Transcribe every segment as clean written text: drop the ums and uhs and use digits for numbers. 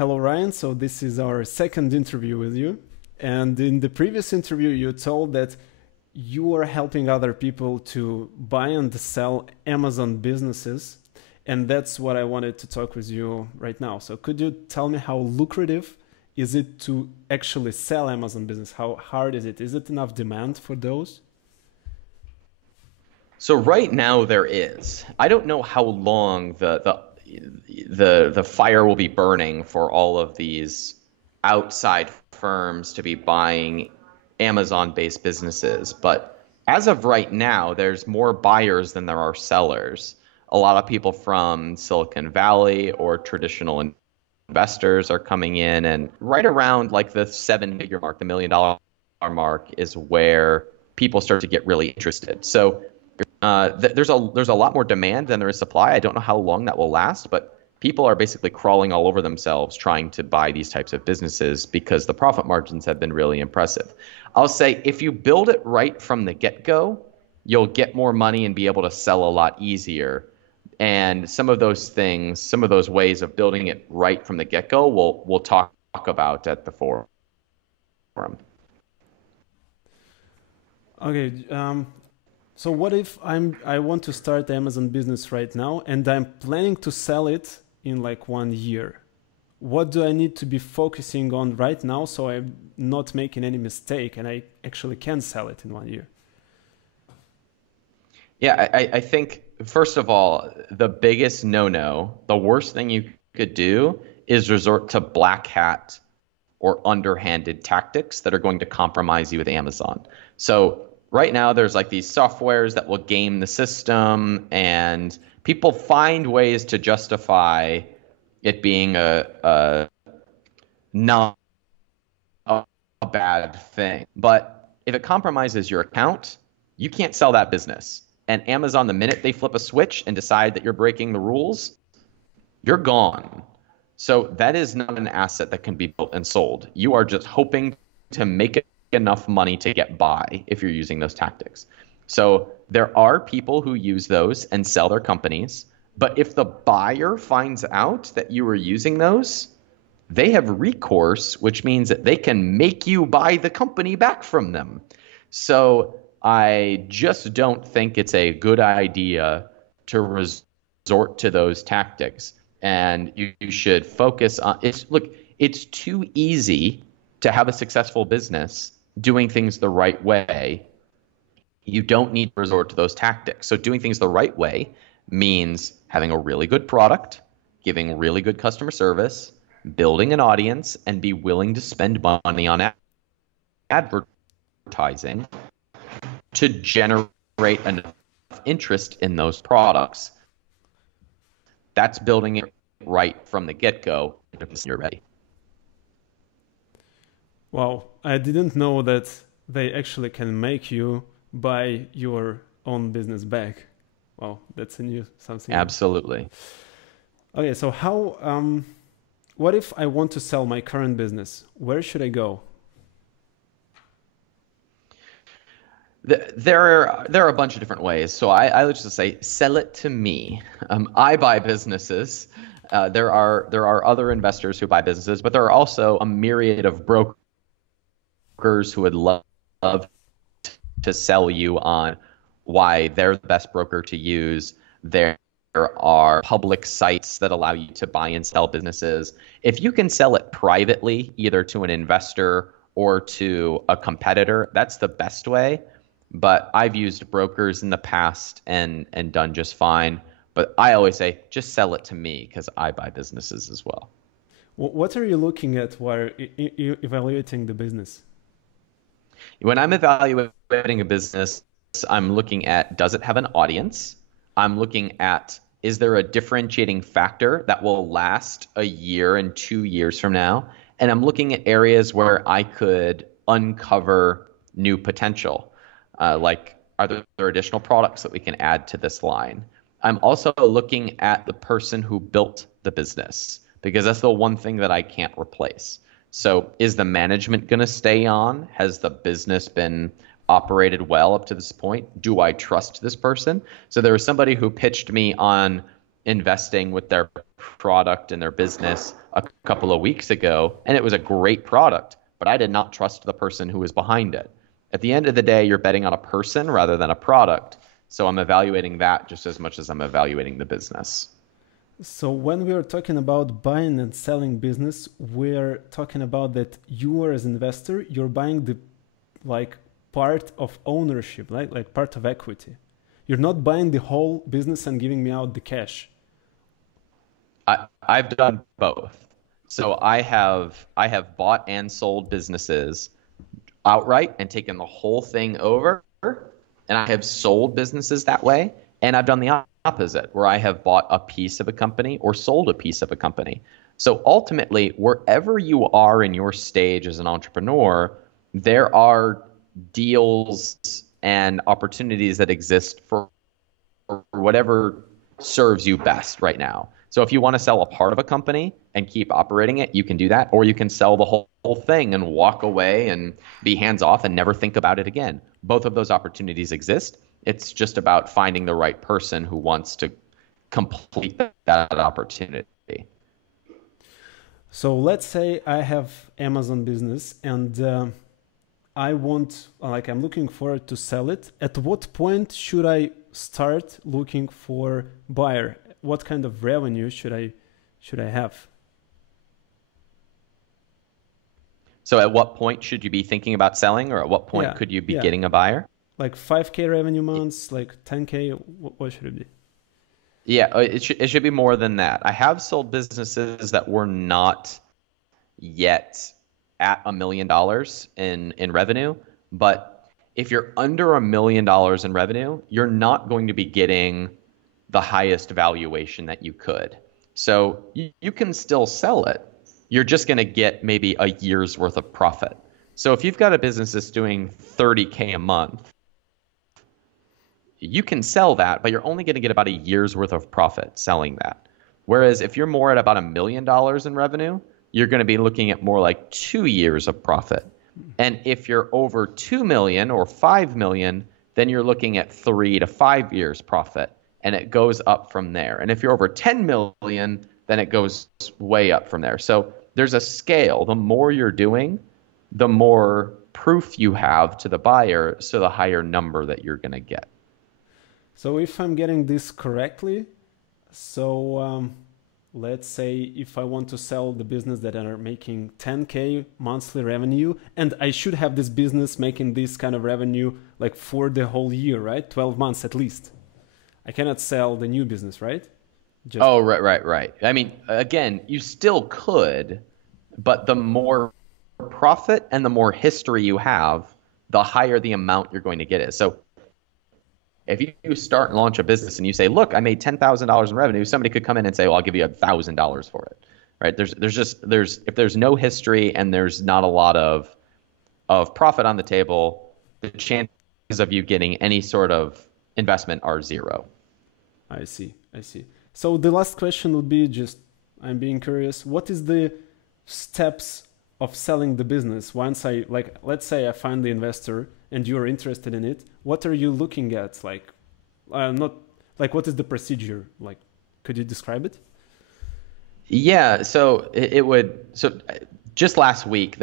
Hello, Ryan. So this is our second interview with you. And in the previous interview, you told that you are helping other people to buy and sell Amazon businesses. And that's what I wanted to talk with you right now. So could you tell me how lucrative is it to actually sell Amazon business? How hard is it? Is it enough demand for those? So right now there is. I don't know how long the fire will be burning for all of these outside firms to be buying Amazon-based businesses, but as of right now, there's more buyers than there are sellers. A lot of people from Silicon Valley or traditional investors are coming in, and right around like the seven-figure mark, the $1 million mark, is where people start to get really interested. So there's a lot more demand than there is supply. I don't know how long that will last, but people are basically crawling all over themselves trying to buy these types of businesses because the profit margins have been really impressive. I'll say if you build it right from the get-go, you'll get more money and be able to sell a lot easier. And some of those things, some of those ways of building it right from the get-go, we'll talk about at the forum. Okay. So what if I want to start the Amazon business right now and I'm planning to sell it in like 1 year? What do I need to be focusing on right now so I'm not making any mistake and I actually can sell it in 1 year? Yeah, I think, first of all, the biggest no-no, the worst thing you could do is resort to black hat or underhanded tactics that are going to compromise you with Amazon. So right now, there's like these softwares that will game the system, and people find ways to justify it being not a bad thing. But if it compromises your account, you can't sell that business. And Amazon, the minute they flip a switch and decide that you're breaking the rules, you're gone. So that is not an asset that can be built and sold. You are just hoping to make enough money to get by if you're using those tactics. So there are people who use those and sell their companies, but if the buyer finds out that you were using those, they have recourse, which means that they can make you buy the company back from them. So I just don't think it's a good idea to resort to those tactics. And you should focus on it's too easy to have a successful business doing things the right way. You don't need to resort to those tactics. So doing things the right way means having a really good product, giving really good customer service, building an audience, and be willing to spend money on advertising to generate enough interest in those products. That's building it right from the get-go if you're ready. Wow, I didn't know that they actually can make you buy your own business back. Wow, that's a new something. Absolutely. Okay, so what if I want to sell my current business? Where should I go? There are a bunch of different ways. So I would just say, sell it to me. I buy businesses. There are other investors who buy businesses, but there are also a myriad of brokers who would love to sell you on why they're the best broker to use. There are public sites that allow you to buy and sell businesses. If you can sell it privately, either to an investor or to a competitor, that's the best way. But I've used brokers in the past and done just fine. But I always say, just sell it to me because I buy businesses as well. What are you looking at while evaluating the business? When I'm evaluating a business, I'm looking at, does it have an audience? I'm looking at, is there a differentiating factor that will last a year and 2 years from now? And I'm looking at areas where I could uncover new potential. Like, are there additional products that we can add to this line? I'm also looking at the person who built the business, because that's the one thing that I can't replace. So is the management going to stay on? Has the business been operated well up to this point? Do I trust this person? So there was somebody who pitched me on investing with their product in their business a couple of weeks ago, and it was a great product, but I did not trust the person who was behind it. At the end of the day, you're betting on a person rather than a product. So I'm evaluating that just as much as I'm evaluating the business. So when we are talking about buying and selling business, we're talking about that you are as an investor, you're buying the part of ownership, like part of equity. You're not buying the whole business and giving me out the cash. I've done both. So I have bought and sold businesses outright and taken the whole thing over, and I have sold businesses that way, and I've done the opposite, where I have bought a piece of a company or sold a piece of a company. So ultimately, wherever you are in your stage as an entrepreneur, there are deals and opportunities that exist for whatever serves you best right now. So if you want to sell a part of a company and keep operating it, you can do that, or you can sell the whole thing and walk away and be hands off and never think about it again. Both of those opportunities exist. It's just about finding the right person who wants to complete that opportunity. So let's say I have Amazon business and I'm looking forward to sell it. At what point should I start looking for buyer? What kind of revenue should I have? So at what point should you be thinking about selling, or at what point could you be getting a buyer? Like 5K revenue months, like 10K, what should it be? Yeah, it should be more than that. I have sold businesses that were not yet at $1 million in revenue, but if you're under $1 million in revenue, you're not going to be getting the highest valuation that you could. So you can still sell it. You're just going to get maybe a year's worth of profit. So if you've got a business that's doing 30K a month, you can sell that, but you're only going to get about a year's worth of profit selling that. Whereas if you're more at about $1 million in revenue, you're going to be looking at more like 2 years of profit. And if you're over 2 million or 5 million, then you're looking at 3 to 5 years profit. And it goes up from there. And if you're over 10 million, then it goes way up from there. So there's a scale. The more you're doing, the more proof you have to the buyer, so the higher number that you're going to get. So if I'm getting this correctly, let's say if I want to sell the business that are making 10K monthly revenue, and I should have this business making this kind of revenue like for the whole year, right? 12 months at least. I cannot sell the new business, right? Right. I mean, again, you still could, but the more profit and the more history you have, the higher the amount you're going to get it. So if you start and launch a business and you say, look, I made $10,000 in revenue, somebody could come in and say, well, I'll give you $1,000 for it, right? If there's no history and there's not a lot of profit on the table, the chances of you getting any sort of investment are zero. I see. So the last question would be I'm being curious, what is the steps of selling the business? Once let's say I find the investor and you're interested in it, what are you looking at? What is the procedure? Could you describe it? Yeah, so just last week,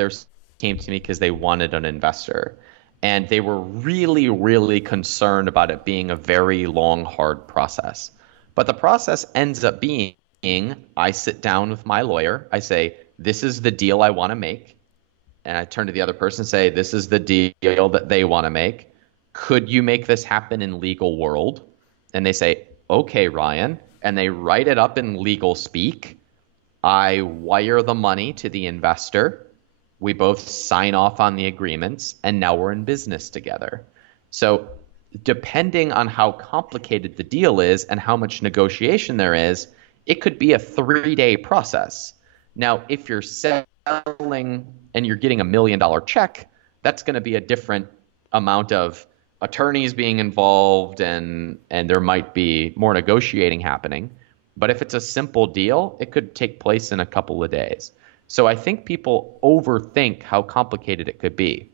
came to me because they wanted an investor. And they were really, really concerned about it being a very long, hard process. But the process ends up being, I sit down with my lawyer. I say, this is the deal I want to make. And I turn to the other person and say, this is the deal that they want to make. Could you make this happen in legal world? And they say, okay, Ryan. And they write it up in legal speak. I wire the money to the investor. We both sign off on the agreements, and now we're in business together. So depending on how complicated the deal is and how much negotiation there is, it could be a 3-day process. Now, if you're selling and you're getting $1 million check, that's going to be a different amount of attorneys being involved, and there might be more negotiating happening. But if it's a simple deal, it could take place in a couple of days. So I think people overthink how complicated it could be.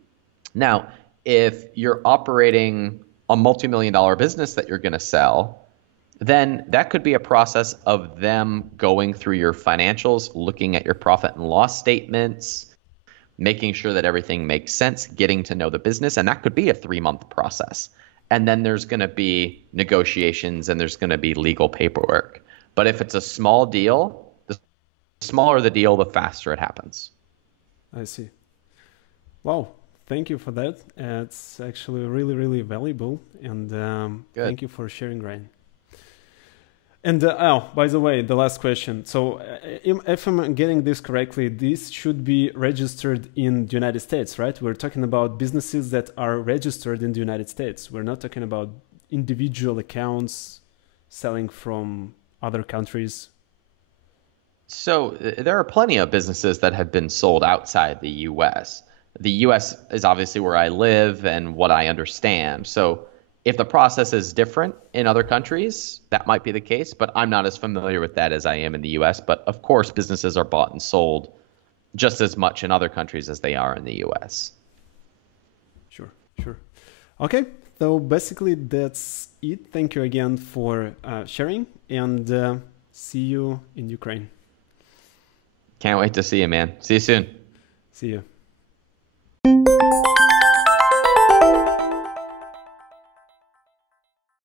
Now, if you're operating a multi-million-dollar business that you're going to sell, then that could be a process of them going through your financials, looking at your profit and loss statements, making sure that everything makes sense, getting to know the business. And that could be a 3-month process. And then there's going to be negotiations and there's going to be legal paperwork. But if it's a small deal, the smaller the deal, the faster it happens. I see. Wow. Thank you for that. It's actually really, really valuable. And thank you for sharing, Ryan. And by the way, the last question. So if I'm getting this correctly, this should be registered in the United States, right? We're talking about businesses that are registered in the United States. We're not talking about individual accounts selling from other countries. So there are plenty of businesses that have been sold outside the US. The US is obviously where I live and what I understand. So if the process is different in other countries, that might be the case, but I'm not as familiar with that as I am in the US. But of course, businesses are bought and sold just as much in other countries as they are in the US. Sure. Okay, so basically that's it. Thank you again for sharing, and see you in Ukraine. Can't wait to see you, man. See you soon. See you.